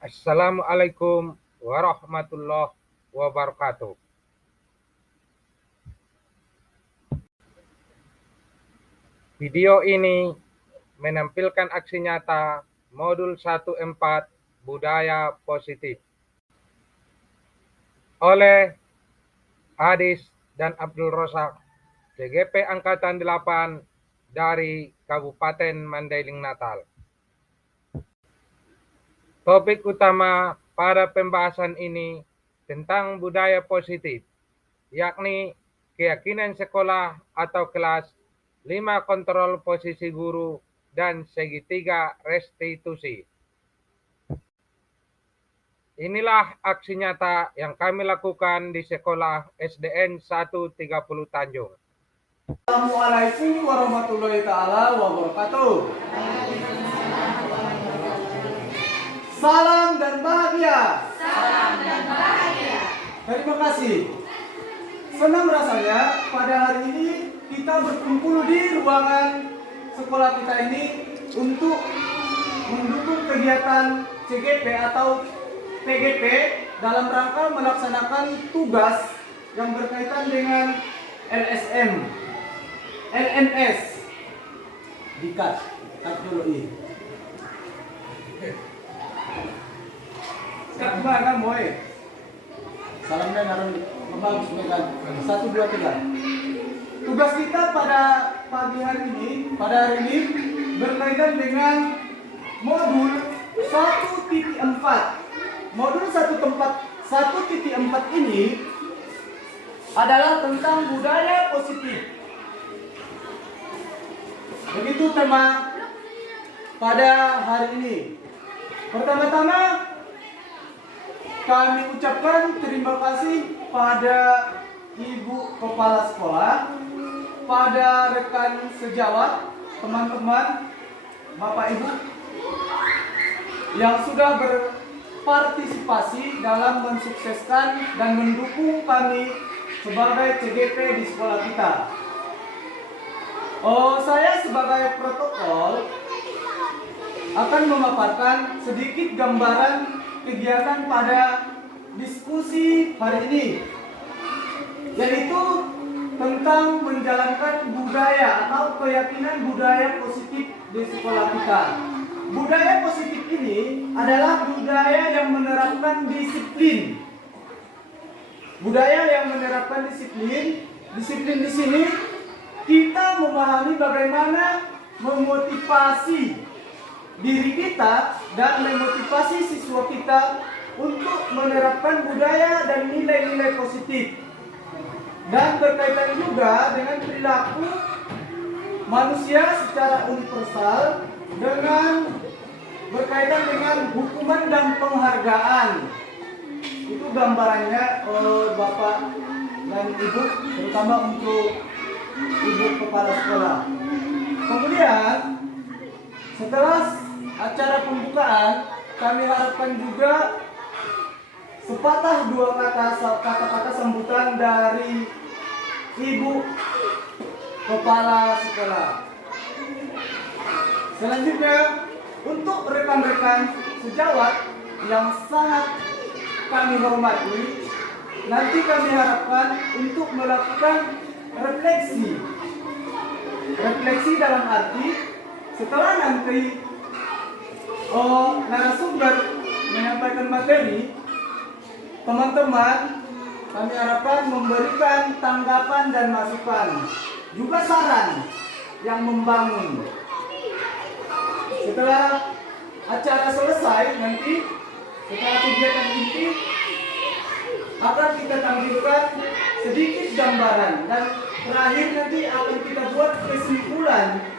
Assalamualaikum warahmatullahi wabarakatuh. Video ini menampilkan aksi nyata Modul 14 Budaya Positif oleh Hadis dan Abdul Rozak, CGP Angkatan 8 dari Kabupaten Mandailing Natal. Topik utama pada pembahasan ini tentang budaya positif, yakni keyakinan sekolah atau kelas, 5 kontrol posisi guru, dan segitiga restitusi. Inilah aksi nyata yang kami lakukan di sekolah SDN 130 Tanjung. Assalamualaikum warahmatullahi taala wabarakatuh. Salam dan bahagia. Salam dan bahagia. Terima kasih. Senang rasanya pada hari ini kita berkumpul di ruangan sekolah kita ini untuk mendukung kegiatan CGP atau PGP dalam rangka melaksanakan tugas yang berkaitan dengan LSM, LMS, dikat dulu i. Sekarang mana moe? Salamnya naruh membagus megan 1 2 3. Tugas kita pada pagi hari ini, berkaitan dengan modul 1.4. Modul 1.4 ini adalah tentang budaya positif. Begitu tema pada hari ini. Pertama-tama kami ucapkan terima kasih pada Ibu Kepala Sekolah, pada rekan sejawat, teman-teman, Bapak Ibu yang sudah berpartisipasi dalam mensukseskan dan mendukung kami sebagai CGP di sekolah kita. Saya sebagai protokol akan memaparkan sedikit gambaran kegiatan pada diskusi hari ini, yaitu tentang menjalankan budaya atau keyakinan budaya positif di sekolah kita. Budaya positif ini adalah budaya yang menerapkan disiplin. Budaya yang menerapkan disiplin di sini kita memahami bagaimana memotivasi diri kita dan memotivasi siswa kita untuk menerapkan budaya dan nilai-nilai positif, dan berkaitan juga dengan perilaku manusia secara universal, dengan berkaitan dengan hukuman dan penghargaan. Itu gambarannya Bapak dan Ibu, terutama untuk Ibu Kepala Sekolah. Kemudian setelah acara pembukaan, kami harapkan juga sepatah dua kata-kata sambutan dari Ibu Kepala Sekolah. Selanjutnya, untuk rekan-rekan sejawat yang sangat kami hormati, nanti kami harapkan untuk melakukan refleksi. Refleksi dalam arti setelah nanti narasumber menyampaikan materi, teman-teman kami harapkan memberikan tanggapan dan masukan, juga saran yang membangun. Setelah acara selesai, nanti setelah kegiatan inti akan kita tampilkan sedikit gambaran, dan terakhir nanti akan kita buat kesimpulan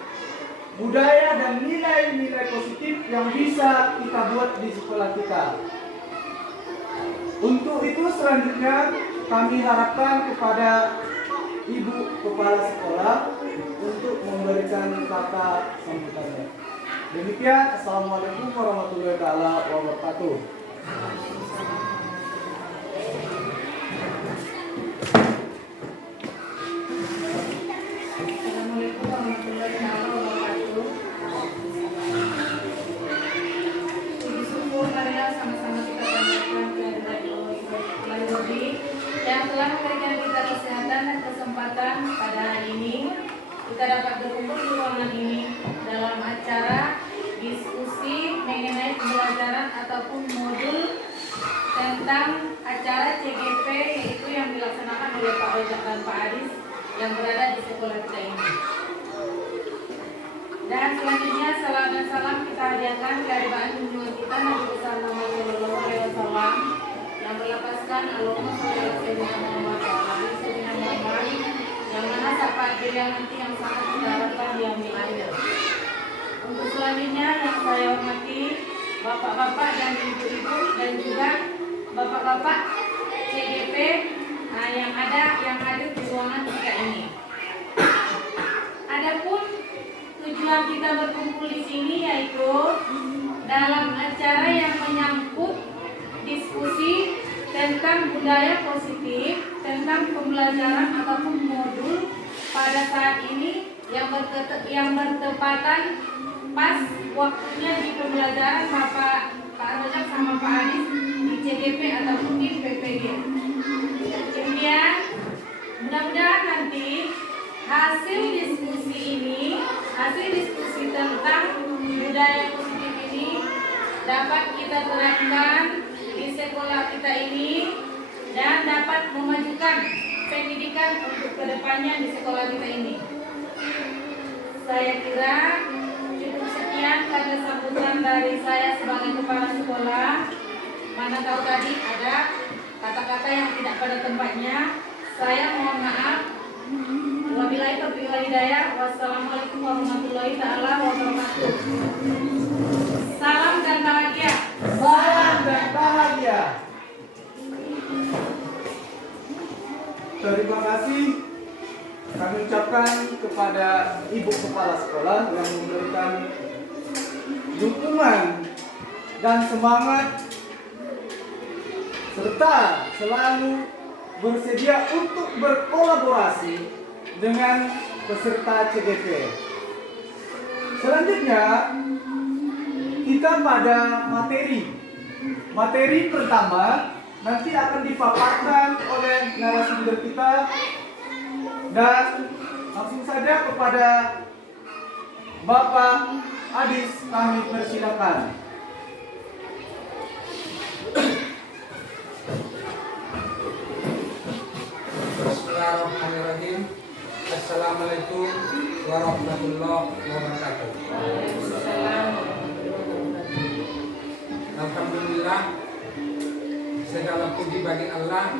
budaya dan nilai-nilai positif yang bisa kita buat di sekolah kita. Untuk itu selanjutnya kami harapkan kepada Ibu Kepala Sekolah untuk memberikan kata sambutannya. Demikian, Assalamualaikum warahmatullahi wabarakatuh. Assalamualaikum warahmatullahi wabarakatuh. Ibu Sumpur Maria sama telah memberikan kita kesehatan dan kesempatan pada hari ini, kita dapat berkumpul di ruangan ini dalam acara diskusi mengenai pembelajaran ataupun modul tentang acara CGP, yaitu yang dilaksanakan oleh Pak Ojak dan Pak Adis yang berada di sekolah kita ini. Dan selanjutnya salam dan salam kita hadiahkan kehadiran junjungan kita Nabi besar Muhammad Shallallahu Alaihi Wasallam yang berlapaskan Allahumma sholli ala sayyidina Muhammad wa ala ali sayyidina Muhammad, yang mana syafaat beliau nanti yang sangat kita harapkan di yaumil akhir. Untuk selanjutnya yang saya hormati bapak-bapak dan ibu-ibu dan juga bapak-bapak CGP yang hadir di ruangan kita ini. Adapun tujuan kita berkumpul di sini yaitu dalam acara yang menyangkut diskusi tentang budaya positif, tentang pembelajaran ataupun modul pada saat ini yang bertepatan pas waktunya di pembelajaran Pak Rojak sama Pak Adis di CGP ataupun di PPG. Kemudian mudah-mudahan nanti hasil diskusi tentang budaya positif ini dapat kita terapkan di sekolah kita ini dan dapat memajukan pendidikan untuk kedepannya di sekolah kita ini. Saya kira cukup sekian kata sambutan dari saya sebagai kepala sekolah. Mana tahu tadi ada kata-kata yang tidak pada tempatnya. Saya mohon maaf. Wabillahi taufiq wal hidayah. Wassalamualaikum warahmatullahi taala wabarakatuh. Salam dan bahagia. Salam dan bahagia. Terima kasih kami ucapkan kepada Ibu Kepala Sekolah yang memberikan dukungan dan semangat serta selalu bersedia untuk berkolaborasi dengan peserta CGP. Selanjutnya kita pada materi pertama nanti akan dipaparkan oleh narasumber kita, dan langsung saja kepada Bapak Adis kami persilakan. Bismillahirrahmanirrahim. Assalamualaikum warahmatullahi wabarakatuh. Alhamdulillah, segala puji bagi Allah,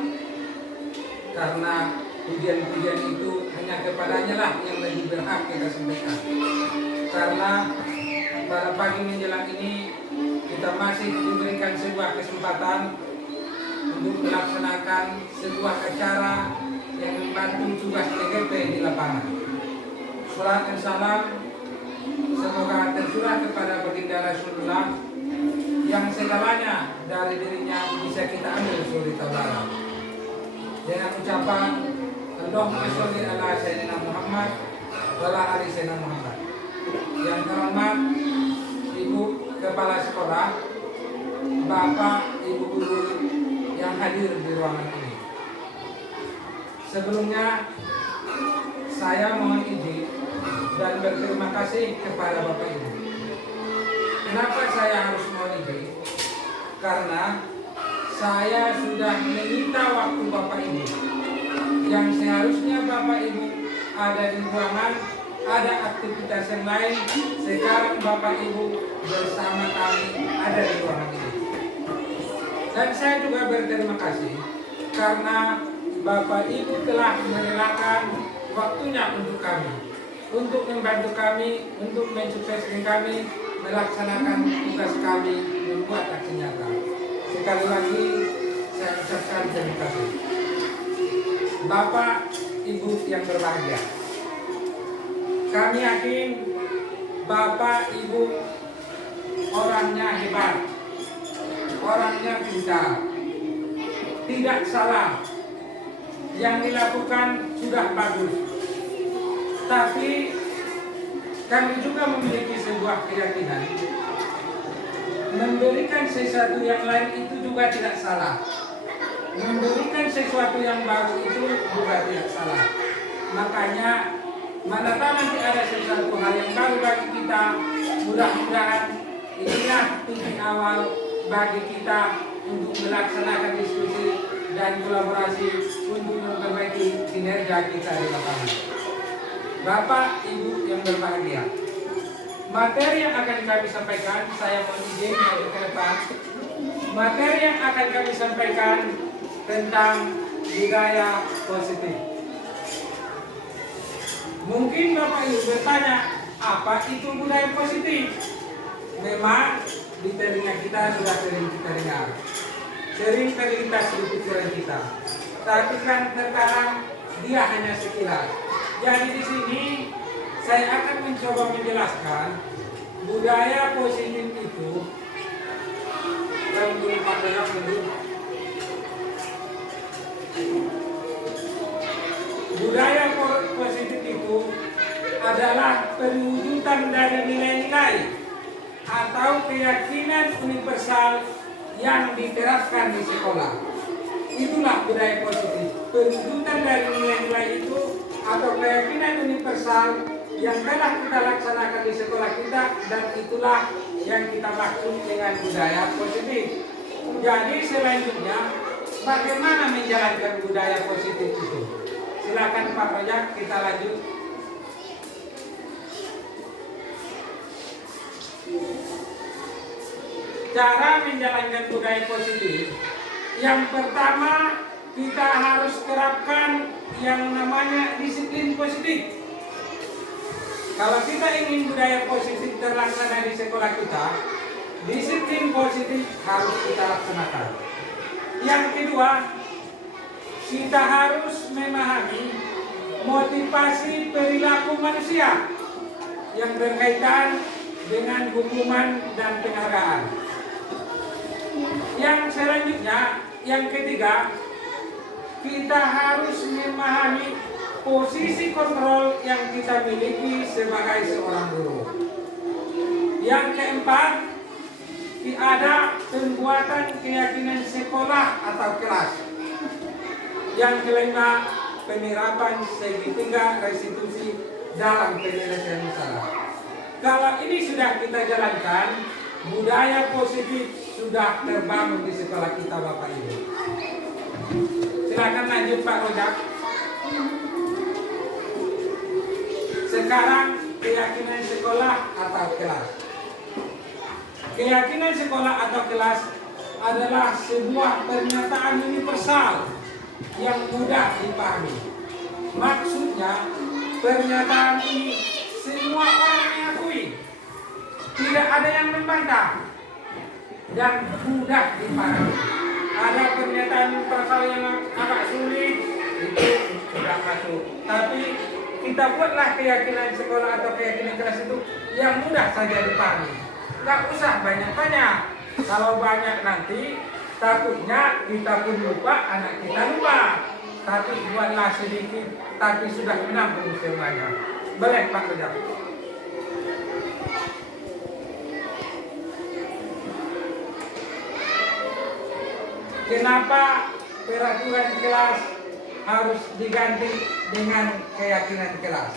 karena pujian-pujian itu hanya kepadanya lah yang lebih berhak kita sampaikan. Karena pada pagi menjelang ini kita masih diberikan sebuah kesempatan untuk melaksanakan sebuah acara yang membantu tugas TGP di lapangan. Salam dan salam semoga tercurah kepada baginda Rasulullah yang segalanya dari dirinya bisa kita ambil suri taala. Dengan ucapan Allahumma sholli ala sayyidina Muhammad wa ala ali sayyidina Muhammad. Yang terhormat Ibu Kepala Sekolah, Bapak Ibu Guru yang hadir di ruangan ini. Sebelumnya saya mohon izin dan berterima kasih kepada Bapak Ibu. Kenapa saya harus mohon izin? Karena saya sudah meminta waktu Bapak Ibu yang seharusnya Bapak Ibu ada di ruangan, ada aktivitas yang lain. Sekarang Bapak Ibu bersama kami ada di ruangan ini. Dan saya juga berterima kasih karena Bapak Ibu telah merelakan waktunya untuk kami, untuk membantu kami, untuk mensukseskan kami melaksanakan tugas kami membuat aksi nyata. Sekali lagi saya ucapkan terima kasih. Bapak Ibu yang berbahagia, kami yakin Bapak Ibu orangnya hebat, orangnya pintar, tidak salah. Yang dilakukan sudah bagus, tapi kami juga memiliki sebuah keyakinan memberikan sesuatu yang lain itu juga tidak salah. memberikan sesuatu yang baru itu juga tidak salah. Makanya manakala nanti ada sesuatu hal yang baru bagi kita, mudah-mudahan inilah titik awal bagi kita untuk melaksanakan diskusi dan kolaborasi untuk memperbaiki kinerja kita di lapangan. Bapak, Ibu yang berbahagia, materi yang akan kami sampaikan, saya mohon izin maju ke depan. Materi yang akan kami sampaikan tentang budaya positif. Mungkin Bapak Ibu bertanya, apa itu budaya positif? Memang di telinga kita sudah sering kita dengar, sering terlintas di pikiran kita. Tapi kan terkadang dia hanya sekilas. Jadi di sini saya akan mencoba menjelaskan budaya positif itu. Budaya positif itu adalah perwujudan dari nilai-nilai atau keyakinan universal yang diterapkan di sekolah. Itulah budaya positif. Perwujudan dari nilai-nilai itu atau keyakinan universal yang telah kita laksanakan di sekolah kita, dan itulah yang kita maksud dengan budaya positif. Jadi selanjutnya, bagaimana menjalankan budaya positif itu? Silakan Pak Rojak, kita lanjut. Cara menjalankan budaya positif, yang pertama kita harus terapkan yang namanya disiplin positif. Kalau kita ingin budaya positif terlaksana di sekolah kita, disiplin positif harus kita laksanakan. Yang kedua, kita harus memahami motivasi perilaku manusia yang berkaitan dengan hukuman dan penghargaan. Yang selanjutnya, yang ketiga, kita harus memahami posisi kontrol yang kita miliki sebagai seorang guru. Yang keempat, ada pembuatan keyakinan sekolah atau kelas. Yang kelima, penerapan segitiga restitusi dalam penyelesaian masalah. Kalau ini sudah kita jalankan, budaya positif sudah terbangun di sekolah kita, Bapak Ibu. Silakan lanjut Pak Rojak. Sekarang keyakinan sekolah atau kelas. Keyakinan sekolah atau kelas adalah sebuah pernyataan universal yang mudah dipahami. Maksudnya, pernyataan ini semua orang mengakui, tidak ada yang membantah, dan mudah dipahami. Ada pernyataan universal yang agak sulit, itu tidak masuk. Tapi kita buatlah keyakinan sekolah atau keyakinan kelas itu yang mudah saja dipahami. Nggak usah banyak-banyak. Kalau banyak nanti takutnya kita pun lupa, anak kita lupa. Tapi buatlah sedikit, tapi sudah menampung semuanya. Boleh Pak Rojak. Kenapa peraturan kelas harus diganti dengan keyakinan kelas?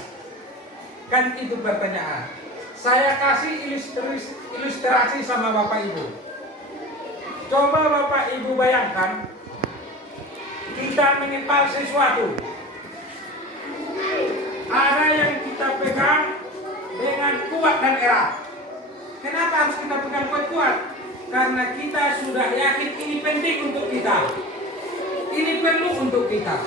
Kan itu pertanyaan. Saya kasih ilustrasi sama Bapak Ibu. Coba Bapak Ibu bayangkan, kita menempel sesuatu. Ada yang kita pegang dengan kuat dan erat. Kenapa harus kita pegang kuat-kuat? Karena kita sudah yakin ini penting untuk kita. Ini perlu untuk kita.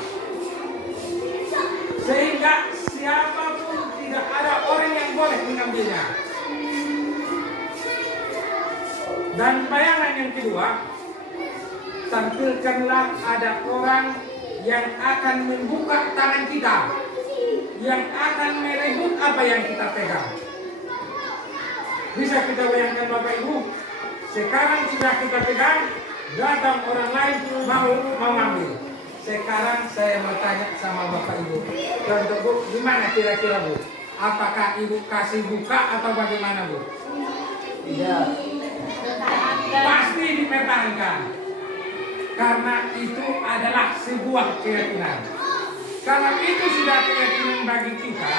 Sehingga siapapun tidak ada orang yang boleh mengambilnya. Dan bayangan yang kedua, tampilkanlah ada orang yang akan membuka tangan kita, yang akan merebut apa yang kita pegang. Bisa kita bayangkan Bapak Ibu? Sekarang sudah kita pegang, datang orang lain mau ambil. Sekarang saya mau tanya sama Bapak Ibu, contoh Bu, gimana kira-kira Bu? Apakah Ibu kasih buka atau bagaimana Bu? Tidak. Pasti dipertahankan. karena itu adalah sebuah keyakinan. Kalau itu sudah keyakinan bagi kita,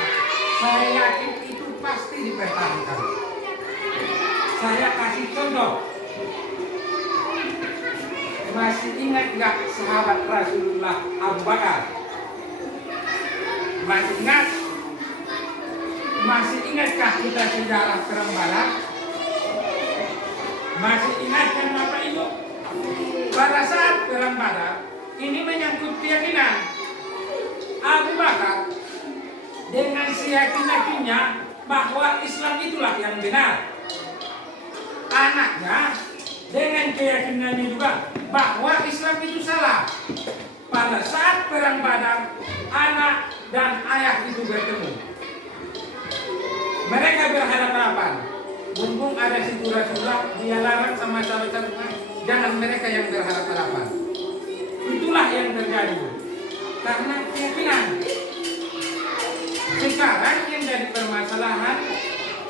saya yakin itu pasti dipertahankan. Saya kasih contoh. Masih ingat nggak sahabat Rasulullah Abu Bakar? Masih ingat? Masih ingatkah kita sejarah perang Badar? Masih ingat kan Bapak Ibu? Pada saat perang Badar, ini menyangkut keyakinan. Abu Bakar dengan seyakin-yakinnya bahwa Islam itulah yang benar. Anaknya dengan keyakinannya juga bahwa Islam itu salah. Pada saat perang Badar, anak dan ayah itu bertemu. Mereka berhadapan. Mumpung ada situ Rasulullah, dia larang sama sahabat-sahabatnya, jangan mereka yang berhadapan. Itulah yang terjadi. Karena keyakinan. Sekarang yang jadi permasalahan,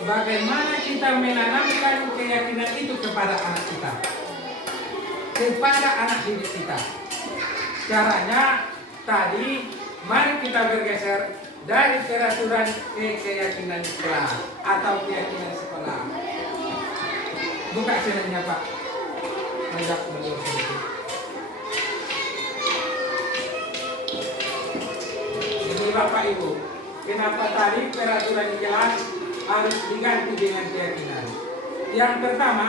bagaimana kita menanamkan keyakinan itu kepada anak kita, kepada anak didik kita. Caranya tadi, mari kita bergeser dari peraturan ke keyakinan sekolah atau keyakinan sekolah. Buka channelnya Pak. Ajak beliau sedikit. Jadi Bapak Ibu, kenapa tadi peraturan jelas harus diganti dengan keyakinan? Yang pertama,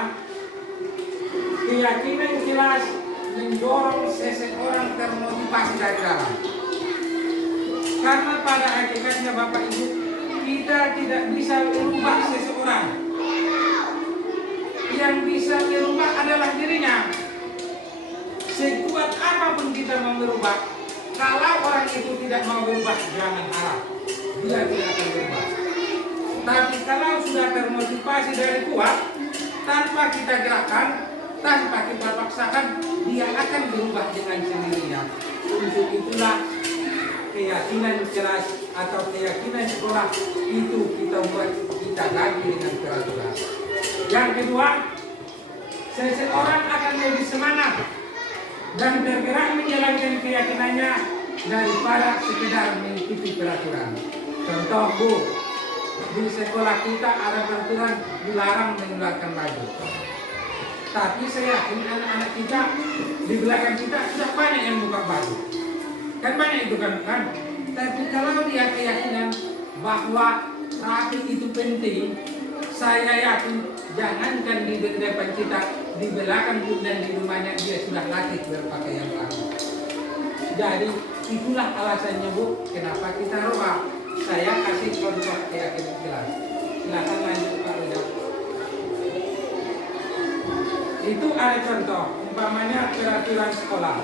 keyakinan jelas mendorong seseorang termotivasi dari dalam. Karena pada hakikatnya Bapak Ibu, kita tidak bisa merubah seseorang. Yang bisa merubah adalah dirinya. Sekuat apapun kita mau merubah, kalau orang itu tidak mau berubah, jangan harap dia tidak akan berubah. Tapi kalau sudah termotivasi dari kuat, tanpa kita gerakkan, tanpa kita paksakan, dia akan berubah dengan sendirinya. Untuk itulah keyakinan jelas atau keyakinan sekolah itu kita buat, kita ganti dengan peraturan. Yang kedua, seseorang akan lebih semangat dan tergerak menjalankan keyakinannya daripada sekedar mengikuti peraturan. Contoh Bu, di sekolah kita ada peraturan dilarang mengeluarkan baju. Tapi saya yakin anak-anak kita di belakang kita sudah banyak yang buka baju. Kan banyak itu kan? Tapi kalau dia keyakinan bahwa rapi itu penting, saya yakin jangankan di depan kita, di belakang pun dan di rumahnya dia sudah latih berpakaian rapi. Jadi itulah alasannya Bu, kenapa kita rubah. Saya kasih contoh keyakinan jelas. Silakan lanjut Pak Reza. Itu ada contoh, umpamanya peraturan sekolah.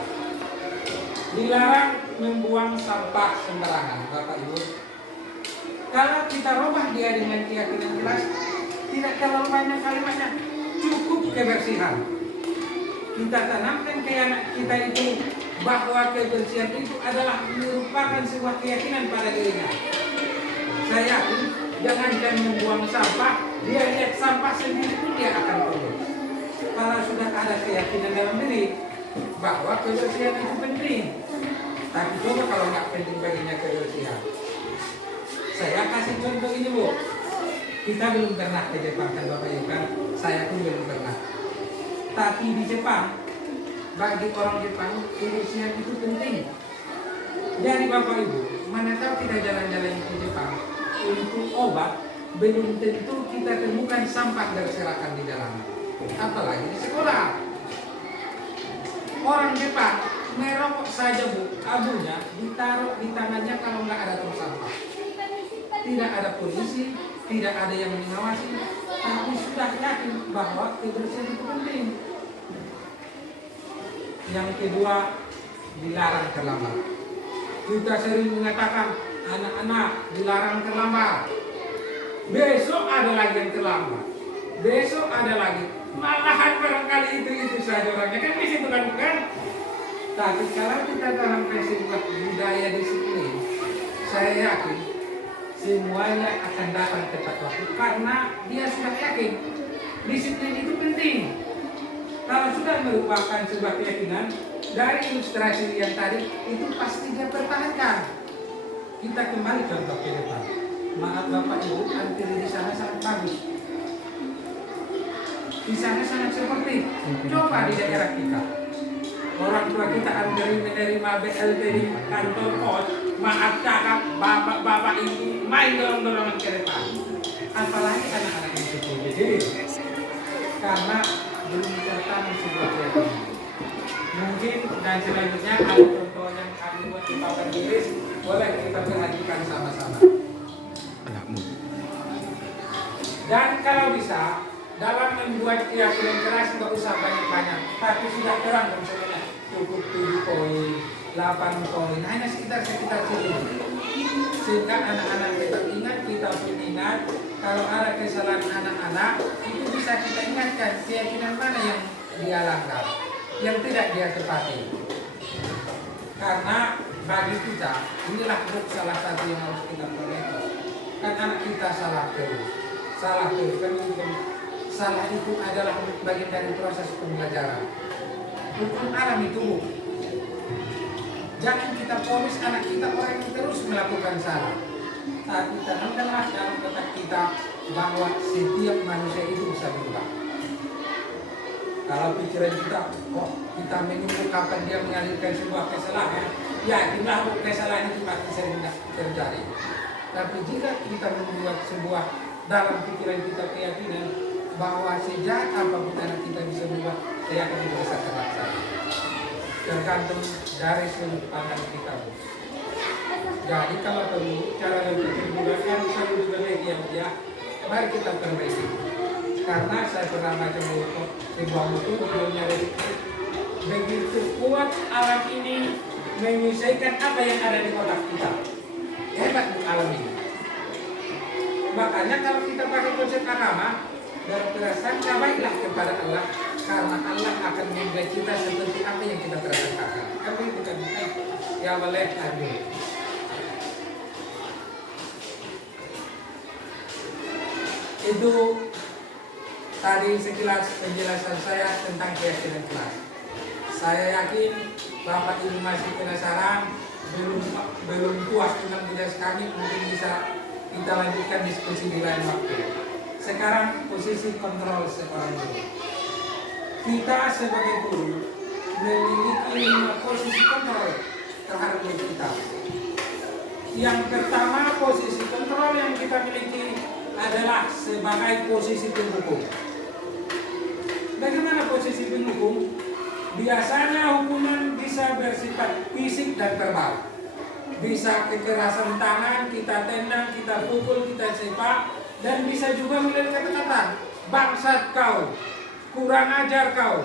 Dilarang membuang sampah sembarangan, Bapak Ibu. Kalau kita rubah dia dengan keyakinan jelas, tidak terlalu banyak kalimatnya, cukup kebersihan. Kita tanamkan ke anak kita itu bahwa kebersihan itu adalah merupakan sebuah keyakinan pada dirinya. Saya yakin, jangankan membuang sampah, dia lihat sampah sendiri pun dia akan perlu. Kalau sudah ada keyakinan dalam diri bahwa kebersihan itu penting. Tapi coba kalau nggak penting baginya kebersihan. Saya kasih contoh ini Bu. Kita belum pernah ke Jepang kan Bapak Ibu kan? Saya pun belum pernah. Tapi di Jepang, bagi orang Jepang kebersihan itu penting. Jadi Bapak Ibu, mana tahu kita jalan-jalan ke Jepang untuk obat, belum tentu kita temukan sampah berserakan di dalamnya. Apalagi di sekolah. Orang Jepang merokok saja Bu, abunya ditaruh di tangannya kalau nggak ada tong sampah. Tidak ada polisi, tidak ada yang mengawasi, tapi sudah yakin bahwa kebersihan itu penting. Yang kedua, dilarang terlambat. Kita sering mengatakan anak-anak dilarang terlambat. Besok ada lagi yang terlambat. Besok ada lagi. Malahan barangkali itu saja orangnya kan di situ kan bukan. Tapi kalau kita dalam sebuah budaya disiplin, saya yakin semuanya akan datang tepat waktu karena dia sudah yakin disiplin itu penting. Kalau sudah merupakan sebuah keyakinan, dari ilustrasi yang tadi itu pasti dia pertahankan. Kita kembali contoh ke depan. Maaf Bapak Ibu, antri di sana sangat bagus. Di sana sangat seperti. Coba di daerah kita. Orang tua kita antri menerima BLT di kantor pos. Maaf kakak, bapak ibu main dorong-dorongan ke depan. Apalagi anak-anak yang seperti ini. Karena belum tertanam sebuah keyakinan. Mungkin dan selanjutnya ada contoh yang kami buat di papan tulis, boleh kita perhatikan sama-sama. Dan kalau bisa, dalam membuat keyakinan keras nggak usah banyak-banyak, tapi sudah terang dan sebenarnya cukup 7 poin, 8 poin, hanya sekitar 10. Sehingga anak-anak kita ingat, kita pun ingat, kalau ada kesalahan anak-anak, itu bisa kita ingatkan keyakinan mana yang dia langgar, yang tidak dia tepati. Karena bagi kita, inilah salah satu yang harus kita perbaiki. Kan anak kita salah terus. Kan salah itu adalah bagian dari proses pembelajaran. Hukum alam itu. Jangan kita ponis anak kita orang yang terus melakukan salah. Tapi tanamkanlah dalam otak kita bahwa setiap manusia itu bisa berubah. Kalau pikiran kita, kok kita menunggu kapan dia mengalirkan sebuah kesalahan, yakinlah kesalahan itu pasti sering terjadi. Tapi jika kita membuat sebuah dalam pikiran kita keyakinan bahwa sejak apapun anak kita bisa berubah, saya akan bisa terlaksana. Tergantung dari sudut pandang kita. Jadi kalau perlu cara berpikir menggunakan satu strategi yang ya, mari kita perbaiki. Karena saya pernah baca sebuah buku judulnya begitu kuat alam ini menyelesaikan apa yang ada di otak kita. Hebat alam ini. Makanya kalau kita pakai konsep agama dalam perasaan baiklah kepada Allah, karena Allah akan membuat kita seperti apa yang kita rasakan. Kami bukan ya boleh adil. Itu tadi sekilas penjelasan saya tentang keyakinan kelas. Saya yakin Bapak Ibu masih penasaran, belum puas dengan penjelasan kami, mungkin bisa kita lanjutkan diskusi di lain waktu. Sekarang posisi kontrol seorang guru. Kita sebagai guru memiliki 5 posisi kontrol terhadap diri kita. Yang pertama, posisi kontrol yang kita miliki adalah sebagai posisi penghukum. Bagaimana posisi penghukum? Biasanya hukuman bisa bersifat fisik dan verbal. Bisa kekerasan tangan, kita tendang, kita pukul, kita sepak, dan bisa juga melalui kata-kata, bangsat kau, kurang ajar kau,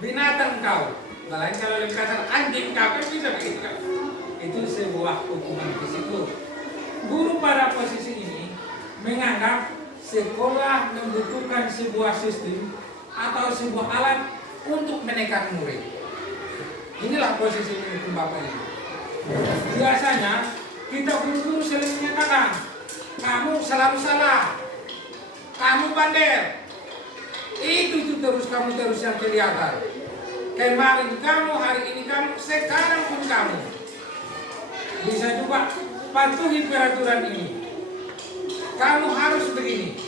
binatang kau, lain kalau lebih kasar anjing kau, kan bisa begitu kan? Itu sebuah hukuman fisik. Guru pada posisi ini menganggap sekolah membutuhkan sebuah sistem atau sebuah alat untuk menekan murid. Inilah posisi penghukum Bapak ini. Biasanya kita guru-guru sering menyatakan, kamu selalu salah, kamu bandel, itu terus kamu terus yang kelihatan. Kemarin kamu, hari ini kamu, sekarang pun kamu. Bisa juga patuhi peraturan ini. Kamu harus begini.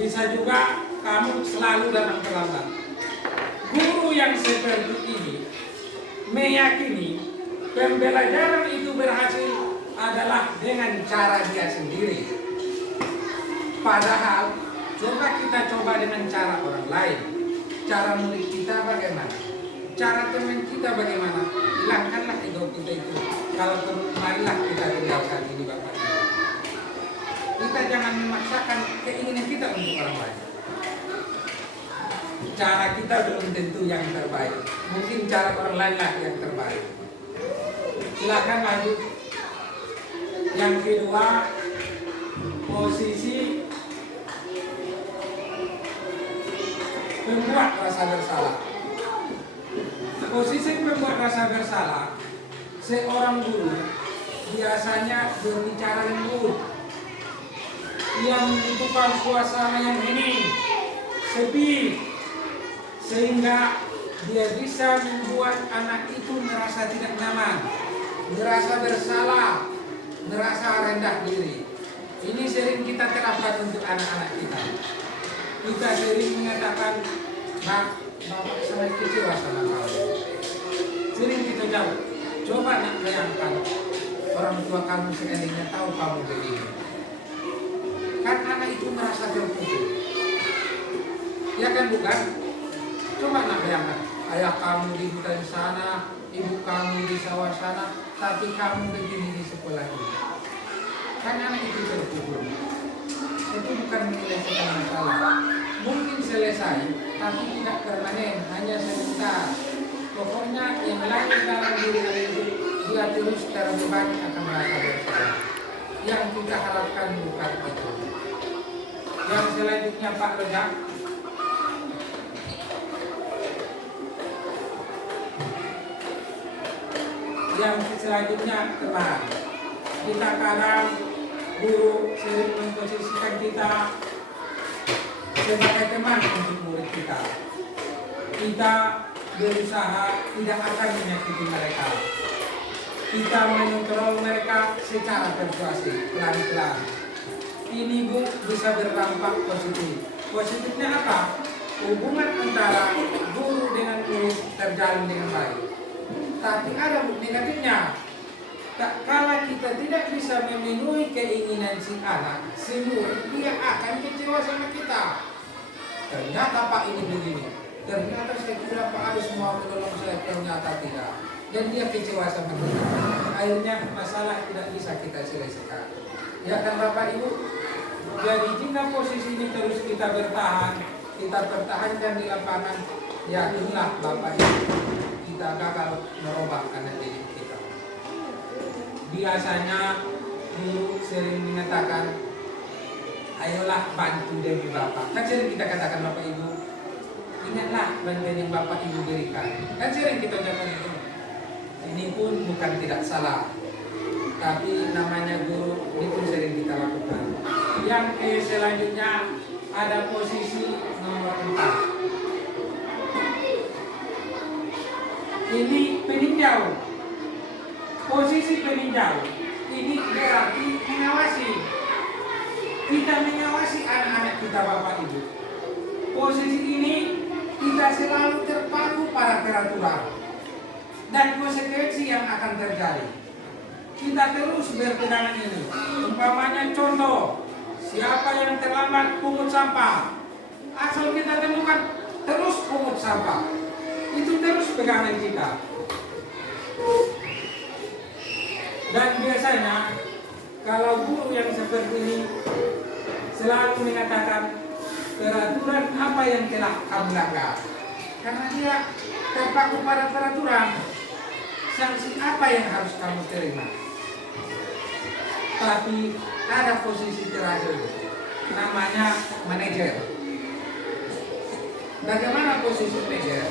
Bisa juga kamu selalu datang terlambat. Guru yang seperti ini meyakini pembelajaran itu berhasil adalah dengan cara dia sendiri. Padahal coba kita coba dengan cara orang lain. Cara murid kita bagaimana? Cara teman kita bagaimana? Hilangkanlah ego kita itu. Kalau perlu, marilah kita tinggalkan ini Bapak Ibu. Kita jangan memaksakan keinginan kita untuk orang lain. Cara kita belum tentu yang terbaik. Mungkin cara orang lain lah yang terbaik. Silakan lanjut. Yang kedua, posisi membuat rasa bersalah. Posisi membuat rasa bersalah, seorang guru biasanya berbicara lembut, yang membutuhkan suasana yang hening, sepi, sehingga dia bisa membuat anak itu merasa tidak nyaman, merasa bersalah, merasa rendah diri. Ini sering kita terapkan untuk anak-anak kita. Kita sering mengatakan, "Nak, bapak sangat kecewa sama kamu." Sering kita jawab, "Coba nak bayangkan, orang tua kamu seandainya tahu kamu begini." Kan anak itu merasa terpukul. Ya kan bukan? Coba nak bayangkan, ayah kamu di hutan sana, ibu kamu di sawah sana, tapi kamu begini di sekolah ini. Kan anak itu terpukul. Itu bukan menyelesaikan masalah. Mungkin selesai, tapi tidak permanen, hanya sebentar. Pokoknya yang lahir dalam diri anak itu, dia terus terbebani akan merasa bersalah. Yang kita harapkan bukan itu. Yang selanjutnya Pak Rejak. Yang selanjutnya teman. Kita kadang guru sering memposisikan kita sebagai teman untuk murid kita. Kita berusaha tidak akan menyakiti mereka. Kita mengontrol mereka secara persuasif, pelan-pelan. Ini Bu bisa berdampak positif. Positifnya apa? Hubungan antara guru dengan murid terjalin dengan baik. Tapi ada negatifnya. Tak kala kita tidak bisa memenuhi keinginan si anak, si murid, dia akan kecewa sama kita. Ternyata Pak ini begini. Ternyata saya kira Pak harus mau menolong saya, ternyata tidak. Dan dia kecewa sama kita. Akhirnya masalah tidak bisa kita selesaikan. Ya kan Bapak Ibu? Jadi jika posisi ini terus kita bertahan, kita pertahankan di lapangan, ya inilah Bapak Ibu, kita gagal merubah anak didik kita. Biasanya guru sering mengatakan, ayolah bantu demi Bapak. Kan sering kita katakan Bapak Ibu, ingatlah bantuan yang Bapak Ibu berikan. Kan sering kita ucapkan itu. Ini pun bukan tidak salah, tapi namanya guru, ini pun sering kita lakukan. Yang selanjutnya ada posisi nomor 4. Ini peninjau. Posisi peninjau ini berarti mengawasi. Kita mengawasi anak-anak kita Bapak Ibu. Posisi ini kita selalu terpaku pada peraturan dan konsekuensi yang akan terjadi. Kita terus berpegangan ini. Umpamanya contoh, siapa yang terlambat pungut sampah, asal kita temukan terus pungut sampah. Itu terus pegangan kita. Dan biasanya kalau guru yang seperti ini selalu mengatakan peraturan apa yang telah kamu langgar, karena dia terpaku pada peraturan. Sanksi apa yang harus kamu terima? Tapi ada posisi terakhir, namanya manajer. Bagaimana posisi manajer?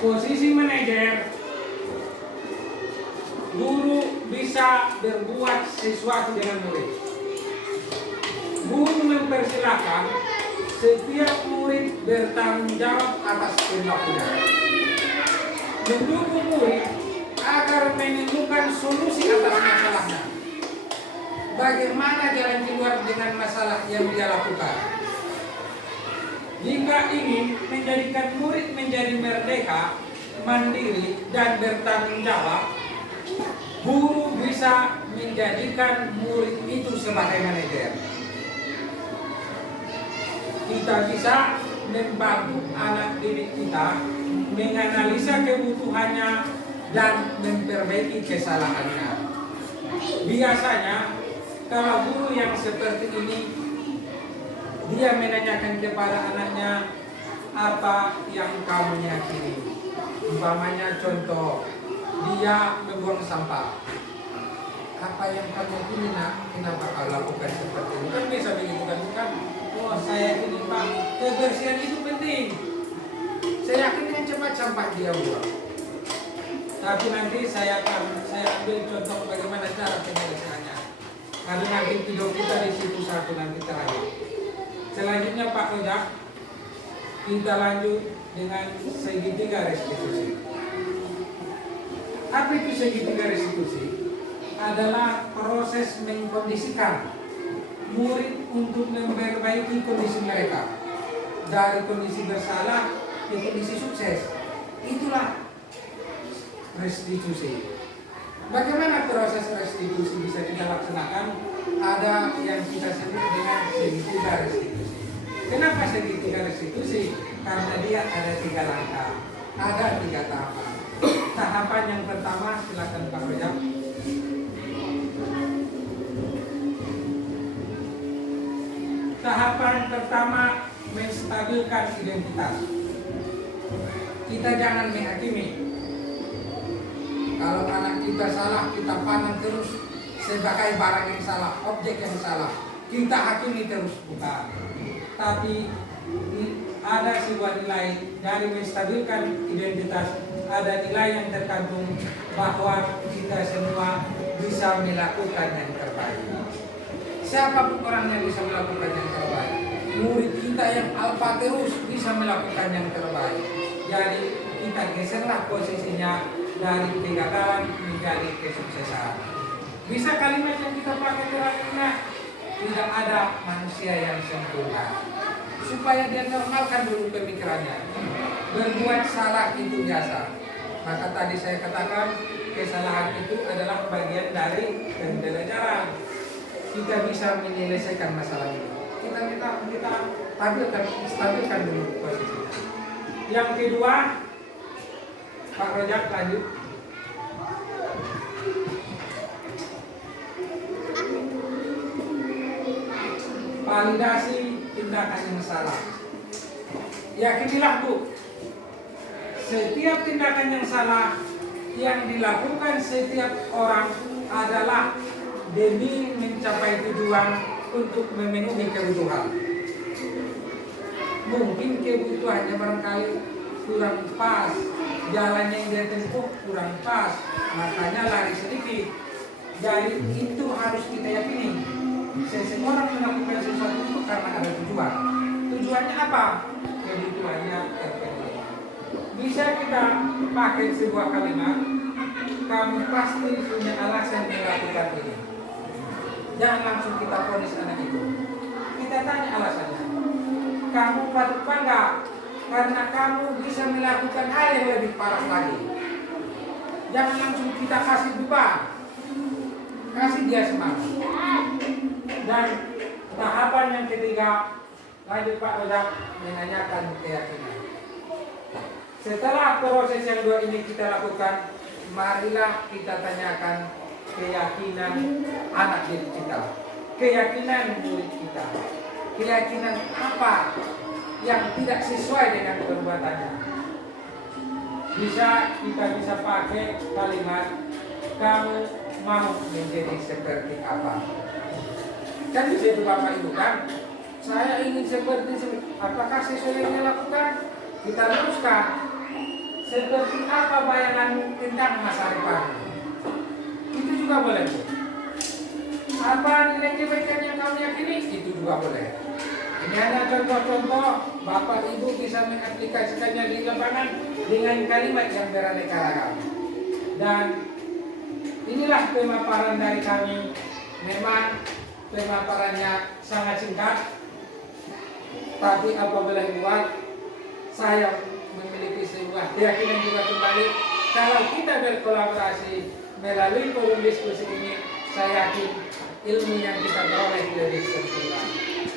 Posisi manajer, guru bisa berbuat sesuatu dengan murid. Guru mempersilahkan setiap murid bertanggung jawab atas perilakunya. Mendukung murid agar menemukan solusi atas masalahnya. Bagaimana jalan keluar dengan masalah yang dia lakukan? Jika ingin menjadikan murid menjadi merdeka, mandiri, dan bertanggung jawab, guru bisa menjadikan murid itu sebagai manajer. Kita bisa membantu anak didik kita menganalisa kebutuhannya dan memperbaiki kesalahannya. Biasanya kalau guru yang seperti ini, dia menanyakan kepada anaknya, apa yang kamu yakini? Umpamanya contoh, dia membuang sampah. Apa yang kamu yakini nak? Kenapa kau lakukan seperti ini? Kan bisa begitu kan? Bukan? Oh saya yakini Pak, kebersihan itu penting. Saya yakin dengan cepat sampah dia buang. Tapi nanti saya ambil contoh bagaimana cara penyelesaiannya. Karena nanti tidur kita di situ sana. satu nanti terakhir. Selanjutnya Pak Ojak, kita lanjut dengan segitiga restitusi. Apa itu segitiga restitusi? Adalah proses mengkondisikan murid untuk memperbaiki kondisi mereka dari kondisi bersalah ke kondisi sukses. Itulah restitusi. Bagaimana proses restitusi bisa kita laksanakan? Ada yang kita sebut dengan segitiga restitusi. Kenapa segitiga restitusi? Karena dia ada 3 langkah, ada 3 tahapan. Tahapan yang pertama, silakan Pak Rojak. Tahapan pertama, menstabilkan identitas. Kita jangan menghakimi. Kalau anak kita salah, kita pandang terus sebagai barang yang salah, objek yang salah. Kita hakimi terus, bukan. Tapi ada sebuah nilai dari menstabilkan identitas, ada nilai yang terkandung bahwa kita semua bisa melakukan yang terbaik. Siapapun orang yang bisa melakukan yang terbaik, murid kita yang alfa terus bisa melakukan yang terbaik. Jadi kita geserlah posisinya dari kegagalan menjadi kesuksesan. Bisa kalimat yang kita pakai terakhirnya, tidak ada manusia yang sempurna. Supaya dia normalkan dulu pemikirannya. Berbuat salah itu biasa. Maka tadi saya katakan kesalahan itu adalah bagian dari pembelajaran. Kita bisa menyelesaikan masalah itu. Kita stabilkan dulu posisinya. Yang kedua, Pak Rojak lanjut. Validasi tindakan yang salah. Yakinilah Bu, setiap tindakan yang salah yang dilakukan setiap orang adalah demi mencapai tujuan untuk memenuhi kebutuhan. Mungkin kebutuhannya barangkali kurang pas, jalan yang dia tempuh kurang pas, makanya lari sedikit. Jadi itu harus kita yakini. Seseorang melakukan sesuatu itu karena ada tujuan. Tujuannya apa? Kebutuhannya terpenuhi. Bisa kita pakai sebuah kalimat, kamu pasti punya alasan melakukan ini. Jangan langsung kita vonis anak itu. Kita tanya alasannya. Kamu patut bangga karena kamu bisa melakukan hal yang lebih parah lagi. Jangan langsung kita kasih beban. Kasih dia semangat. Dan tahapan yang ketiga, lanjut Pak Ojak, menanyakan keyakinan. Setelah proses yang 2 ini kita lakukan, marilah kita tanyakan keyakinan anak didik kita, keyakinan murid kita, keyakinan apa yang tidak sesuai dengan perbuatannya. Kita bisa pakai kalimat, kamu mau menjadi seperti apa? Kan bisa itu Bapak Ibu kan? Saya ingin seperti apakah sesuai yang dilakukan? Kita luruskan. Seperti apa bayanganmu tentang masa depan? Itu juga boleh. Apa nilai kebaikan yang kamu yakini? Itu juga boleh. Ini hanya contoh-contoh, Bapak Ibu bisa mengaplikasikannya di lapangan dengan kalimat yang beraneka ragam. Dan inilah pemaparan dari kami. Memang pemaparannya sangat singkat, tapi apabila dibuat, saya memiliki sebuah keyakinan juga kembali. Kalau kita berkolaborasi melalui forum diskusi ini, saya yakin ilmu yang kita peroleh lebih sempurna.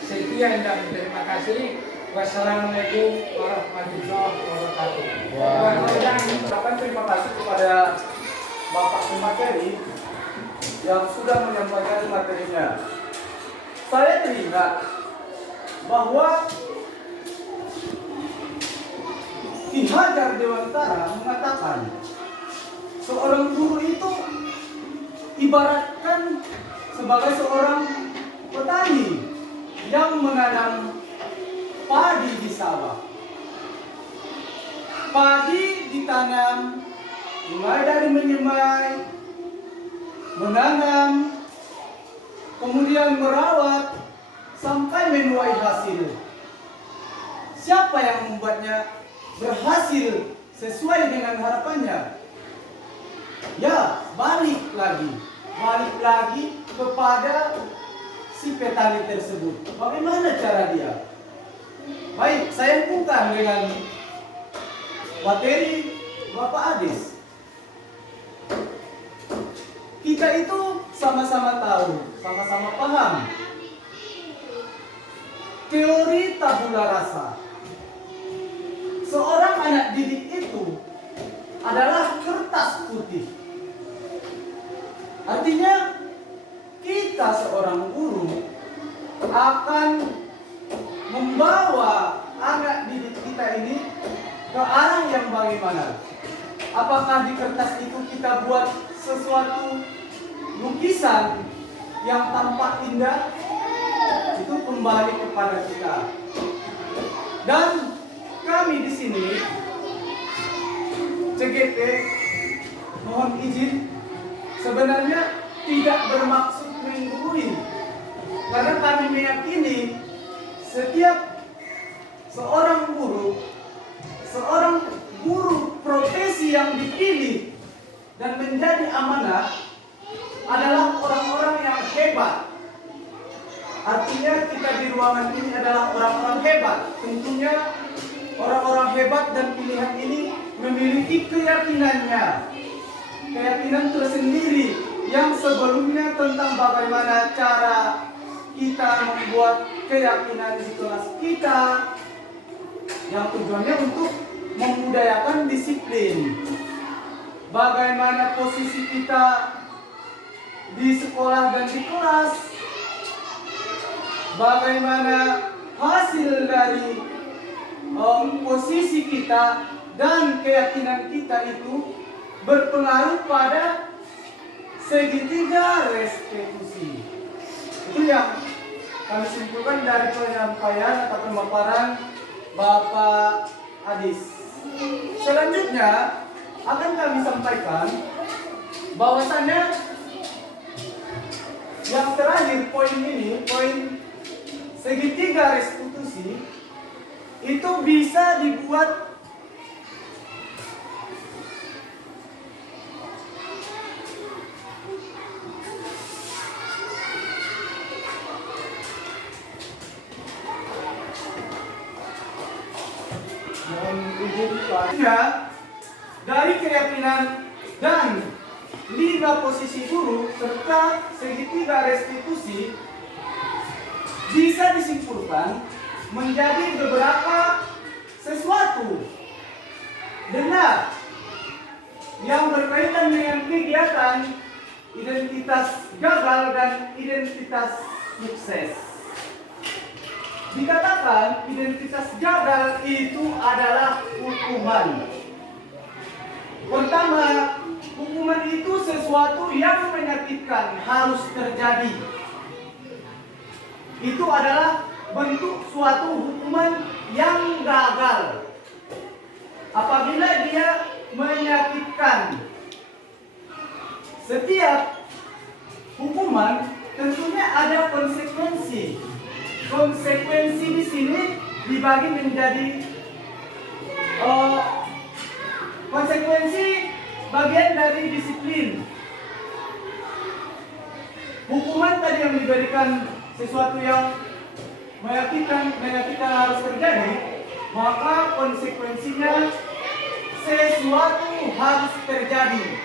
Sekian dan terima kasih. Wassalamualaikum warahmatullahi wabarakatuh. Terima kasih kepada Bapak pemateri yang sudah menyampaikan materinya. Saya teringat bahwa Ki Hajar Dewantara mengatakan seorang guru itu ibaratkan sebagai seorang petani yang menanam padi di sawah. Padi ditanam mulai dari menyemai, menanam, kemudian merawat, menuai hasil. Siapa yang membuatnya berhasil sesuai dengan harapannya? Ya, balik lagi kepada si petani tersebut. Bagaimana cara dia? Baik, saya bukan dengan materi Bapak Adis. Kita itu sama-sama tahu, sama-sama paham teori tabula rasa. Seorang anak didik itu adalah kertas putih. Artinya kita seorang guru akan membawa anak didik kita ini ke arah yang bagaimana? Apakah di kertas itu kita buat sesuatu lukisan yang tampak indah? Itu kembali kepada kita. Dan kami di sini CGT mohon izin sebenarnya tidak bermaksud menggurui, karena kami meyakini setiap seorang guru profesi yang dipilih dan menjadi amanah adalah orang-orang yang hebat. Artinya kita di ruangan ini adalah orang-orang hebat. Tentunya orang-orang hebat dan pilihan ini memiliki keyakinan tersendiri yang sebelumnya tentang bagaimana cara kita membuat keyakinan di kelas kita, yang tujuannya untuk membudayakan disiplin. Bagaimana posisi kita di sekolah dan di kelas, bagaimana hasil dari posisi kita dan keyakinan kita itu berpengaruh pada segitiga restitusi. Itu yang kami simpulkan dari penyampaian atau pemaparan Bapak Adis. Selanjutnya akan kami sampaikan bahwasannya yang terakhir poin ini, poin segitiga restitusi itu bisa dibuat dari keyakinan dan 5 posisi guru serta segitiga restitusi bisa disimpulkan menjadi beberapa sesuatu benar yang berkaitan dengan kegiatan identitas gagal dan identitas sukses. Dikatakan identitas gagal itu adalah hukuman. Pertama, hukuman itu sesuatu yang menyakitkan harus terjadi. Itu adalah bentuk suatu hukuman yang gagal. Apabila dia menyakitkan, setiap hukuman tentunya ada konsekuensi. Konsekuensi di sini dibagi menjadi konsekuensi bagian dari disiplin. Hukuman tadi yang diberikan sesuatu yang menyakitkan harus terjadi, maka konsekuensinya sesuatu harus terjadi.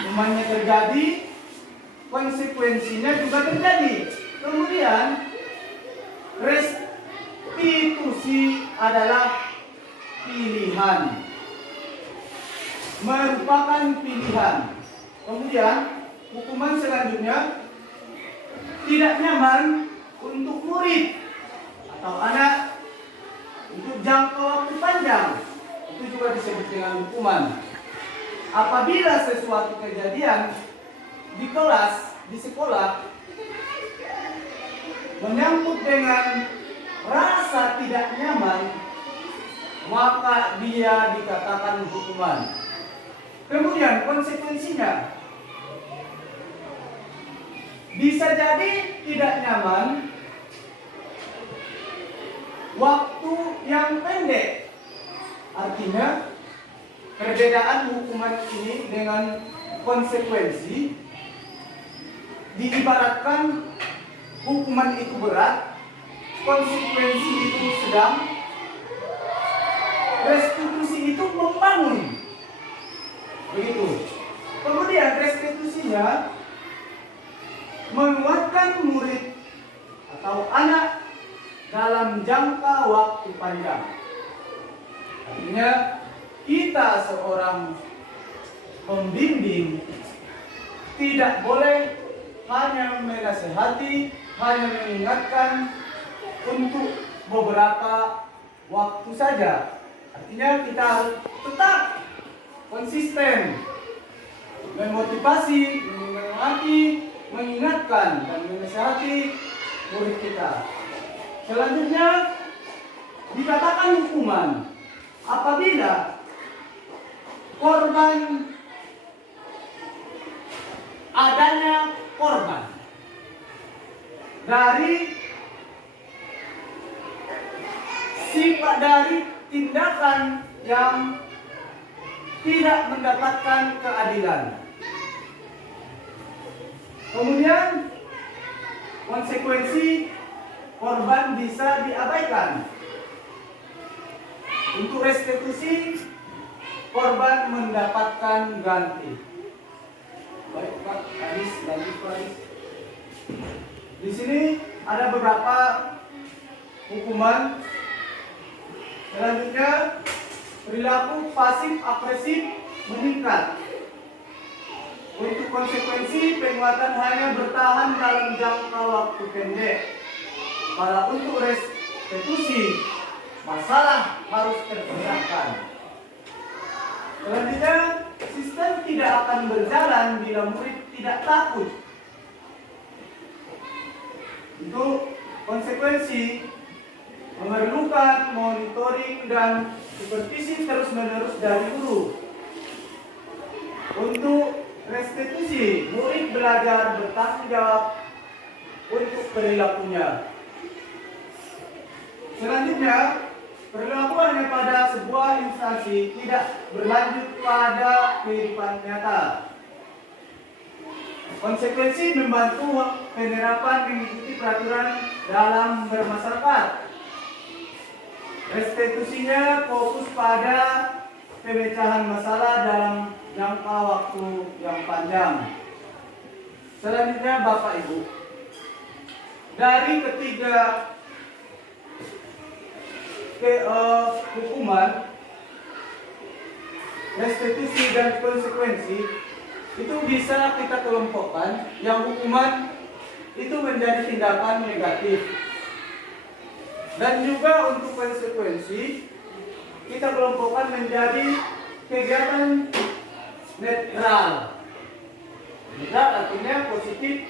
Hukumannya terjadi, konsekuensinya juga terjadi. Kemudian restitusi adalah pilihan, merupakan pilihan. Kemudian hukuman selanjutnya tidak nyaman untuk murid atau anak untuk jangka waktu panjang, itu juga disebut dengan hukuman. Apabila sesuatu kejadian di kelas, di sekolah menyangkut dengan rasa tidak nyaman, maka dia dikatakan hukuman. Kemudian konsekuensinya Bisa jadi tidak nyaman waktu yang pendek. Artinya perbedaan hukuman ini dengan konsekuensi diibaratkan hukuman itu berat, konsekuensi itu sedang, restitusi itu membangun. Begitu. Kemudian restitusinya menguatkan murid atau anak dalam jangka waktu panjang. Artinya kita seorang pembimbing tidak boleh hanya menasihati, hanya mengingatkan untuk beberapa waktu saja. Artinya kita harus tetap konsisten memotivasi, menyemangati, mengingatkan dan menasihati murid kita. Selanjutnya dikatakan hukuman apabila adanya korban dari sifat dari tindakan yang tidak mendapatkan keadilan. Kemudian konsekuensi korban bisa diabaikan. Untuk restitusi korban mendapatkan ganti. Baik Pak, Kadis, lanjut Pak Kadis. Di sini ada beberapa hukuman. Selanjutnya perilaku pasif agresif meningkat. Untuk konsekuensi penguatan hanya bertahan dalam jangka waktu pendek. Kalau untuk restitusi masalah harus terpecahkan. Selanjutnya sistem tidak akan berjalan bila murid tidak takut. Untuk konsekuensi memerlukan monitoring dan supervisi terus-menerus dari guru. Untuk restitusi, murid belajar bertanggung jawab untuk perilakunya. Selanjutnya, perilaku hanya pada sebuah instansi tidak berlanjut pada kehidupan nyata. Konsekuensi membantu penerapan mengikuti peraturan dalam bermasyarakat. Restitusinya fokus pada pemecahan masalah dalam jangka waktu yang panjang. Selanjutnya Bapak Ibu, dari ketiga hukuman, restitusi dan konsekuensi itu bisa kita kelompokkan. Yang hukuman itu menjadi tindakan negatif, dan juga untuk konsekuensi kita kelompokkan menjadi kegiatan netral. Netral artinya positif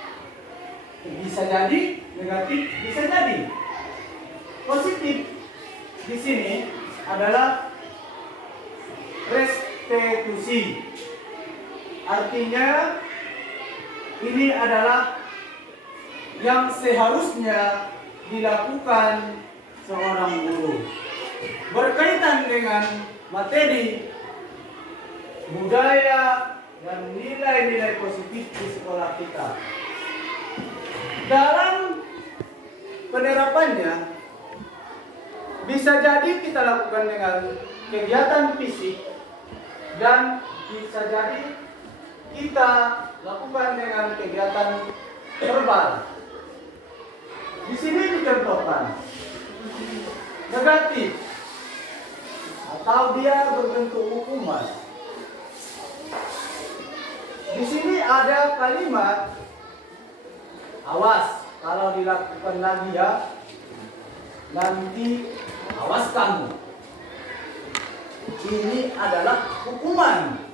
bisa jadi, negatif bisa jadi. Positif di sini adalah restitusi. Artinya ini adalah yang seharusnya dilakukan seorang guru berkaitan dengan materi budaya dan nilai-nilai positif di sekolah kita. Dalam penerapannya bisa jadi kita lakukan dengan kegiatan fisik dan bisa jadi kita lakukan dengan kegiatan verbal. Di sini dicontohkan negatif atau dia berbentuk hukuman. Di sini ada kalimat awas kalau dilakukan lagi ya, nanti awas kamu. Ini adalah hukuman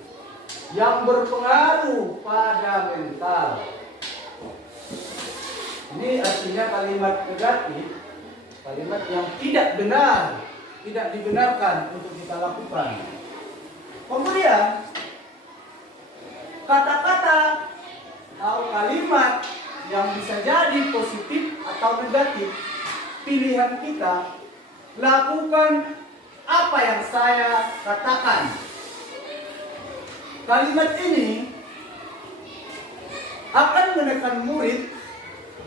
yang berpengaruh pada mental. Ini artinya kalimat negatif, kalimat yang tidak benar, tidak dibenarkan untuk kita lakukan. Kemudian kata-kata atau kalimat yang bisa jadi positif atau negatif. Pilihan kita, lakukan apa yang saya katakan. Kalimat ini akan menekan murid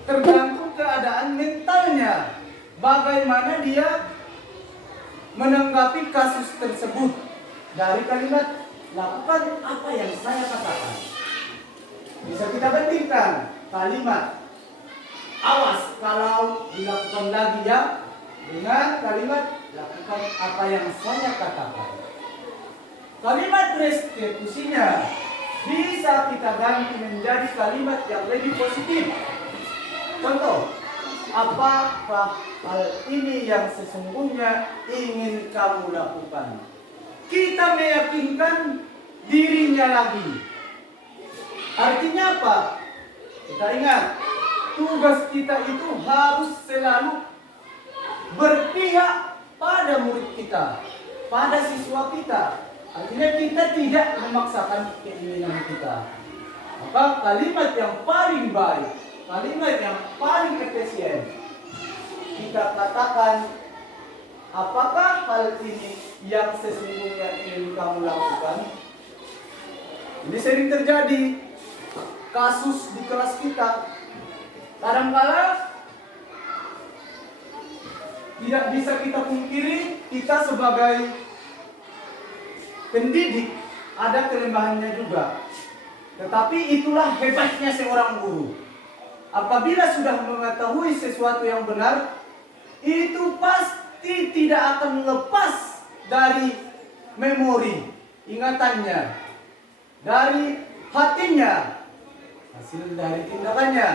tergantung keadaan mentalnya, bagaimana dia menanggapi kasus tersebut. Dari kalimat lakukan apa yang saya katakan, bisa kita bandingkan kalimat awas kalau dilakukan lagi ya dengan kalimat lakukan apa yang saya katakan. Kalimat restitusinya bisa kita ganti menjadi kalimat yang lebih positif. Contoh, apakah hal ini yang sesungguhnya ingin kamu lakukan? Kita meyakinkan dirinya lagi. Artinya apa? Kita ingat, tugas kita itu harus selalu berpihak pada murid kita, pada siswa kita. Artinya kita tidak memaksakan keinginan kita. Maka kalimat yang paling baik, kalimat yang paling efisien, kita katakan, apakah hal ini yang sesungguhnya ingin kamu lakukan? Ini sering terjadi kasus di kelas kita. Kadang-kala tidak bisa kita pungkiri, kita sebagai pendidik ada kelemahannya juga. Tetapi itulah hebatnya seorang guru. Apabila sudah mengetahui sesuatu yang benar, itu pasti tidak akan lepas dari memori, ingatannya, dari hatinya, hasil dari tindakannya.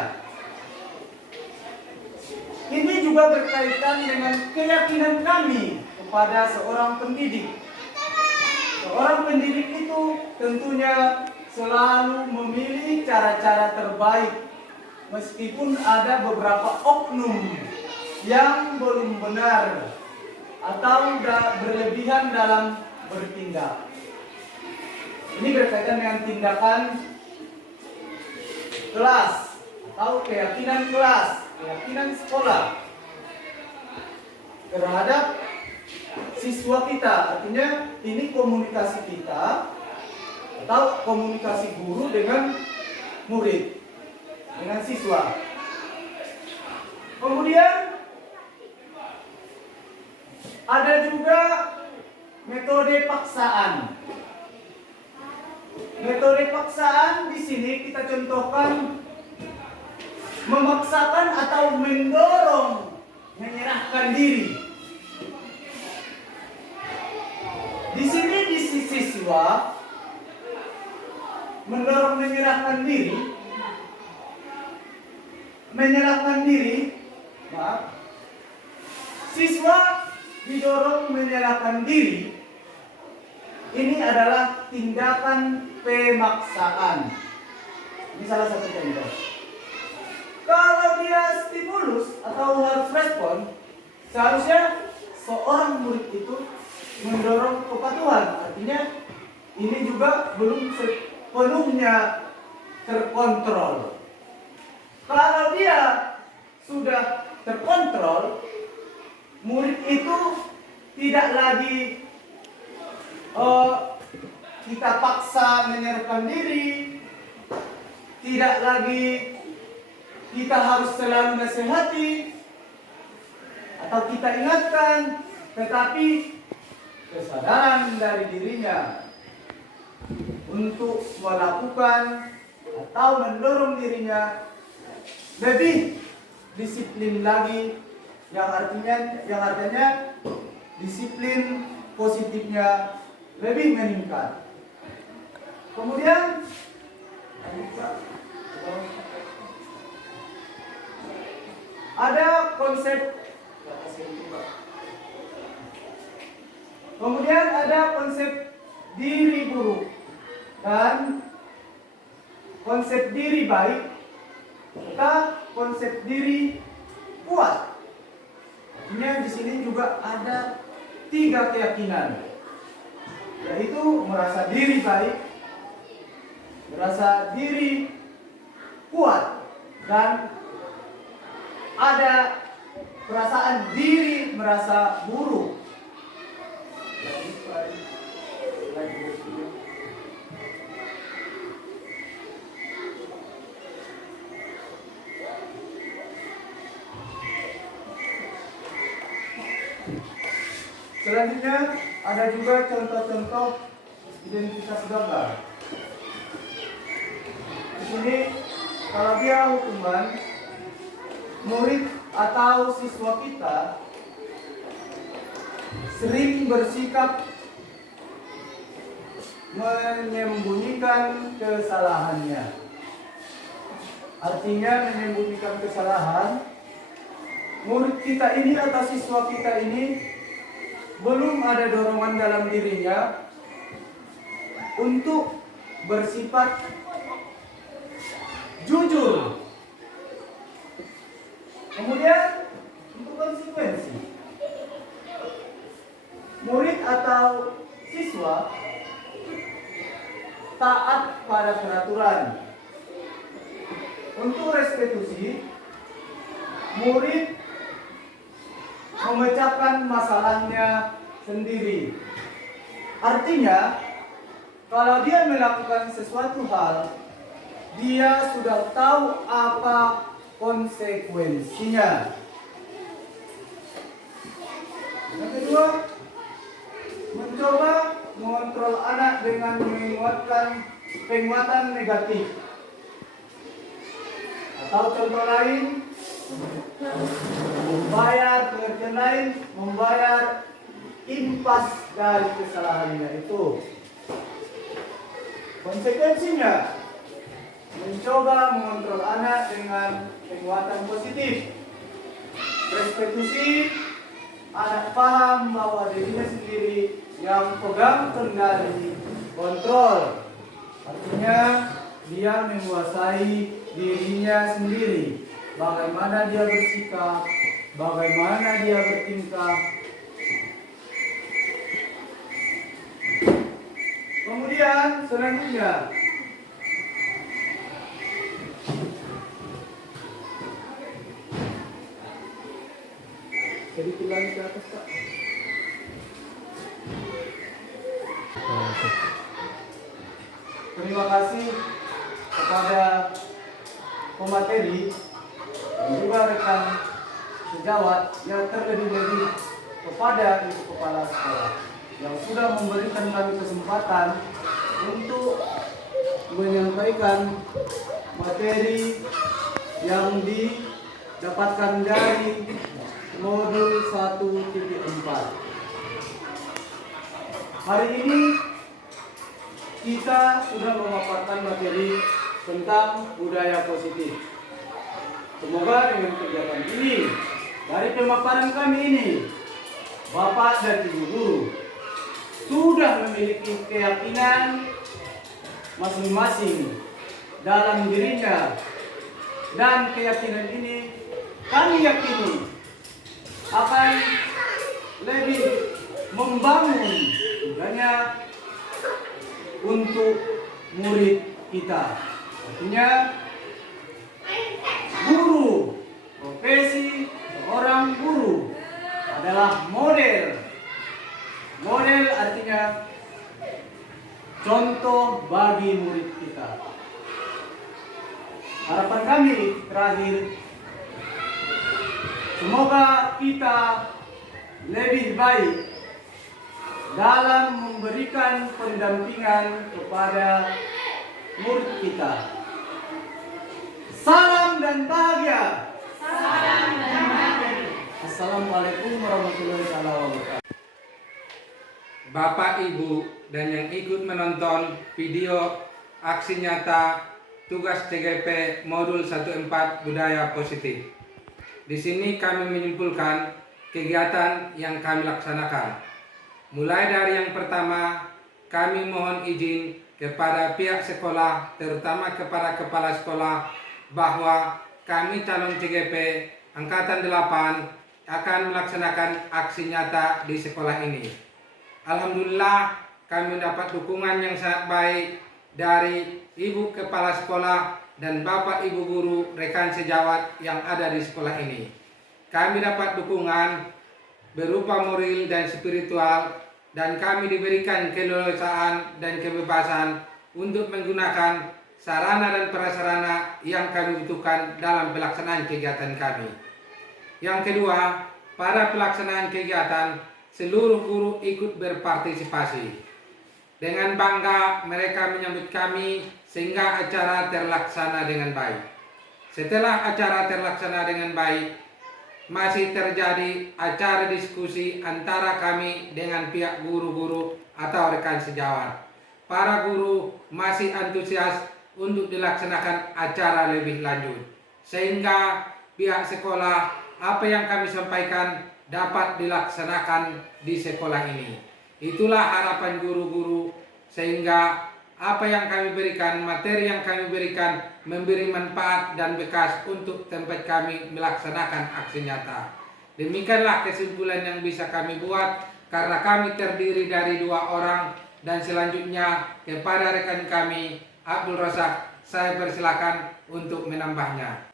Ini juga berkaitan dengan keyakinan kami kepada seorang pendidik. Seorang pendidik itu tentunya selalu memilih cara-cara terbaik, meskipun ada beberapa oknum yang belum benar atau berlebihan dalam bertindak. Ini berkaitan dengan tindakan kelas atau keyakinan kelas, keyakinan sekolah terhadap siswa kita. Artinya ini komunikasi kita atau komunikasi guru dengan murid, dengan siswa. Kemudian ada juga metode paksaan. Metode paksaan di sini kita contohkan memaksakan atau mendorong menyerahkan diri. Di sini di sisi siswa mendorong menyerahkan diri, maaf. Siswa didorong menyerahkan diri. Ini adalah tindakan pemaksaan. Ini salah satu contoh. Kalau dia stimulus atau harus respon, seharusnya seorang murid itu mendorong kepatuhan. Artinya ini juga belum sepenuhnya terkontrol. Kalau dia sudah terkontrol, murid itu tidak lagi kita paksa menyerahkan diri, tidak lagi kita harus selalu nasihati atau kita ingatkan, tetapi kesadaran dari dirinya untuk melakukan atau mendorong dirinya lebih disiplin lagi, yang artinya disiplin positifnya lebih meningkat. Kemudian ada konsep diri buruk dan konsep diri baik serta konsep diri kuat. Artinya di sini juga ada 3 keyakinan, yaitu merasa diri baik, merasa diri kuat, dan ada perasaan diri merasa buruk. Selanjutnya ada juga contoh-contoh identitas gagal. Di sini kalau dia hukuman, murid atau siswa kita sering bersikap menyembunyikan kesalahannya. Artinya menyembunyikan kesalahan, murid kita ini atau siswa kita ini belum ada dorongan dalam dirinya untuk bersifat jujur. Kemudian untuk konsekuensi, murid atau siswa taat pada peraturan. Untuk restitusi, murid memecahkan masalahnya sendiri. Artinya, kalau dia melakukan sesuatu hal, dia sudah tahu apa konsekuensinya. Yang kedua, mencoba mengontrol anak dengan menguatkan penguatan negatif. Atau contoh lain, membayar pengertian lain, membayar impas dari kesalahannya itu. Konsekuensinya, mencoba mengontrol anak dengan penguatan positif. Restitusi, anak paham bahwa dirinya sendiri yang pegang kendali kontrol. Artinya dia menguasai dirinya sendiri. Bagaimana dia bersikap, bagaimana dia bertingkah. Kemudian selanjutnya, sedikit lagi ke atas, Pak. Terima kasih kepada pemateri dan juga rekan sejawat yang terlebih-lebih kepada Ibu Kepala Sekolah yang sudah memberikan kami kesempatan untuk menyampaikan materi yang didapatkan dari modul 1.4. Hari ini kita sudah memaparkan materi tentang budaya positif. Semoga dengan kegiatan ini, dari pemaparan kami ini, Bapak dan Ibu guru sudah memiliki keyakinan masing-masing dalam dirinya, dan keyakinan ini kami yakini akan lebih membangun budaya untuk murid kita. Artinya guru, profesi seorang guru adalah model. Model artinya contoh bagi murid kita. Harapan kami terakhir, semoga kita lebih baik dalam memberikan pendampingan kepada murid kita. Salam dan bahagia. Salam dan bahagia. Assalamualaikum warahmatullahi wabarakatuh. Bapak, Ibu, dan yang ikut menonton video aksi nyata tugas TGP Modul 1.4 Budaya Positif. Di sini kami menyimpulkan kegiatan yang kami laksanakan. Mulai dari yang pertama, kami mohon izin kepada pihak sekolah, terutama kepada kepala sekolah, bahwa kami calon TGP Angkatan 8 akan melaksanakan aksi nyata di sekolah ini. Alhamdulillah, kami mendapat dukungan yang sangat baik dari Ibu Kepala Sekolah dan Bapak Ibu guru rekan sejawat yang ada di sekolah ini. Kami dapat dukungan berupa moral dan spiritual, dan kami diberikan keleluasaan dan kebebasan untuk menggunakan sarana dan prasarana yang kami butuhkan dalam pelaksanaan kegiatan kami. Yang kedua, pada pelaksanaan kegiatan, seluruh guru ikut berpartisipasi. Dengan bangga mereka menyambut kami sehingga acara terlaksana dengan baik. Setelah acara terlaksana dengan baik, masih terjadi acara diskusi antara kami dengan pihak guru-guru atau rekan sejawat. Para guru masih antusias untuk dilaksanakan acara lebih lanjut, sehingga pihak sekolah apa yang kami sampaikan dapat dilaksanakan di sekolah ini. Itulah harapan guru-guru, sehingga apa yang kami berikan, materi yang kami berikan memberi manfaat dan bekas untuk tempat kami melaksanakan aksi nyata. Demikianlah kesimpulan yang bisa kami buat karena kami terdiri dari 2 orang, dan selanjutnya kepada rekan kami Abdul Razak, saya persilakan untuk menambahnya.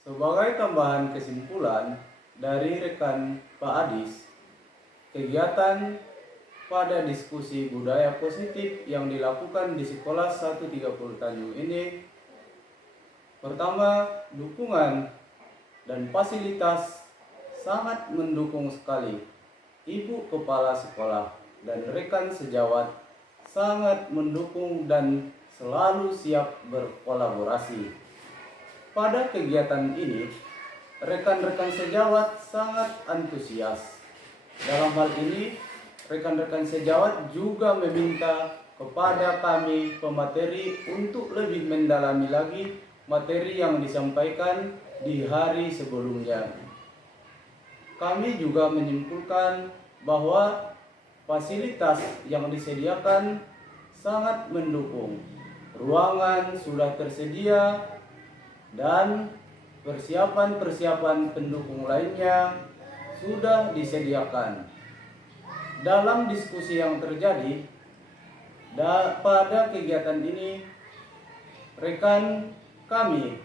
Sebagai tambahan kesimpulan dari rekan Pak Adis, kegiatan pada diskusi budaya positif yang dilakukan di Sekolah 130 Tanjung ini, pertama, dukungan dan fasilitas sangat mendukung sekali. Ibu Kepala Sekolah dan rekan sejawat sangat mendukung dan selalu siap berkolaborasi. Pada kegiatan ini, rekan-rekan sejawat sangat antusias. Dalam hal ini, rekan-rekan sejawat juga meminta kepada kami pemateri untuk lebih mendalami lagi materi yang disampaikan di hari sebelumnya. Kami juga menyimpulkan bahwa fasilitas yang disediakan sangat mendukung. Ruangan sudah tersedia dan persiapan-persiapan pendukung lainnya sudah disediakan. Dalam diskusi yang terjadi pada kegiatan ini, rekan kami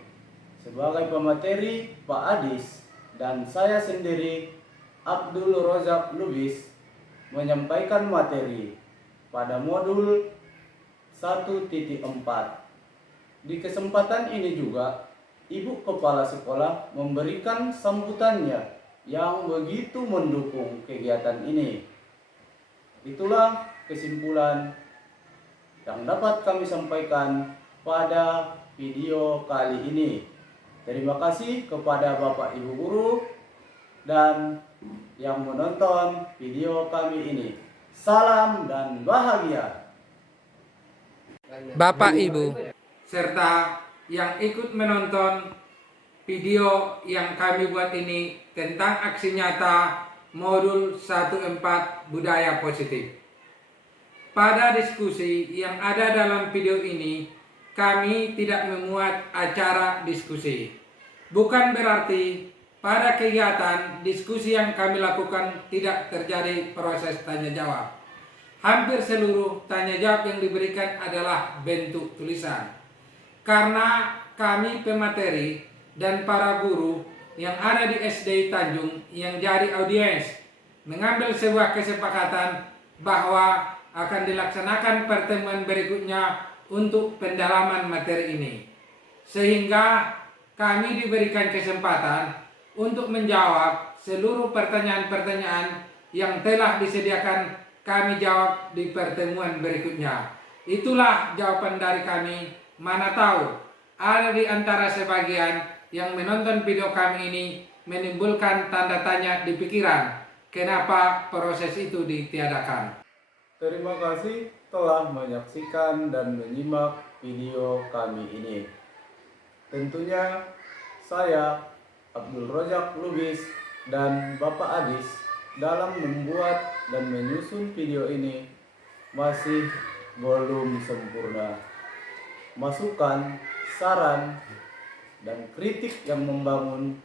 sebagai pemateri Pak Adis dan saya sendiri Abdul Razak Lubis menyampaikan materi pada modul 1.4. Di kesempatan ini juga Ibu Kepala Sekolah memberikan sambutannya yang begitu mendukung kegiatan ini. Itulah kesimpulan yang dapat kami sampaikan pada video kali ini. Terima kasih kepada Bapak Ibu guru dan yang menonton video kami ini. Salam dan bahagia. Bapak Ibu serta yang ikut menonton video yang kami buat ini tentang aksi nyata modul 14 budaya positif. Pada diskusi yang ada dalam video ini, kami tidak memuat acara diskusi. Bukan berarti pada kegiatan diskusi yang kami lakukan tidak terjadi proses tanya jawab. Hampir seluruh tanya jawab yang diberikan adalah bentuk tulisan. Karena kami pemateri dan para guru yang ada di SD Tanjung yang jadi audiens mengambil sebuah kesepakatan bahwa akan dilaksanakan pertemuan berikutnya untuk pendalaman materi ini. Sehingga kami diberikan kesempatan untuk menjawab seluruh pertanyaan-pertanyaan yang telah disediakan kami jawab di pertemuan berikutnya. Itulah jawaban dari kami. Mana tahu ada di antara sebagian yang menonton video kami ini menimbulkan tanda tanya di pikiran, kenapa proses itu ditiadakan. Terima kasih telah menyaksikan dan menyimak video kami ini. Tentunya saya Abdul Razak Lubis dan Bapak Adis dalam membuat dan menyusun video ini masih belum sempurna. Masukan, saran, dan kritik yang membangun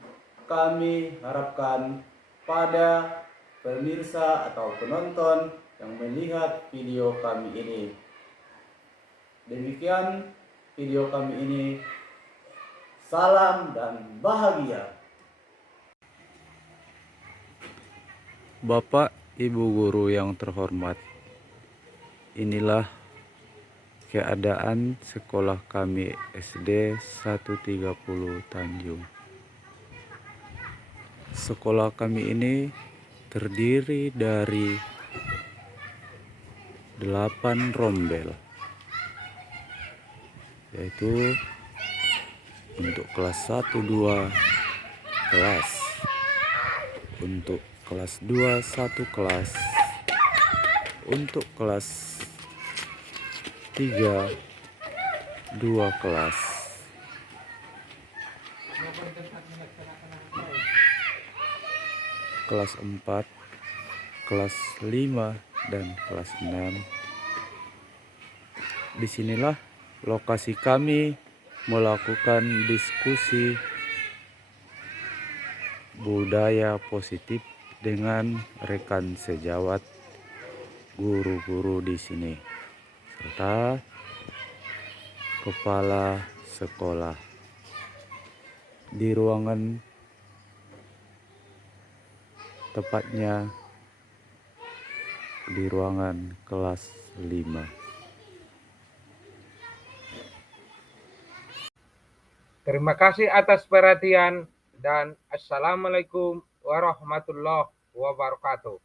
kami harapkan pada pemirsa atau penonton yang melihat video kami ini. Demikian video kami ini. salam dan bahagia. Bapak, Ibu guru yang terhormat, inilah keadaan sekolah kami SD 130 Tanjung. Sekolah kami ini terdiri dari 8 rombel, yaitu untuk kelas 1 2 kelas, untuk kelas 2 1 kelas, untuk kelas 3 2 kelas, kelas 4, kelas 5 dan kelas 6. Disinilah lokasi kami melakukan diskusi budaya positif dengan rekan sejawat guru-guru di sini serta kepala sekolah di ruangan, tepatnya di ruangan kelas 5. Terima kasih atas perhatian dan assalamualaikum warahmatullahi wabarakatuh.